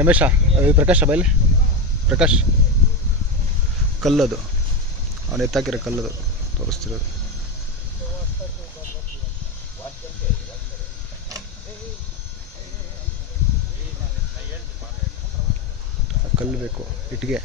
ರಮೇಶ ಪ್ರಕಾಶ ಬೈಲಿ ಪ್ರಕಾಶ್. ಕಲ್ಲದು. ಅವನು ಎತ್ತಾಕಿರೋ ಕಲ್ಲದು ತೋರಿಸ್ತಿರೋದು. ಕಲ್ಲು ಬೇಕು ಇಟ್ಟಿಗೆ.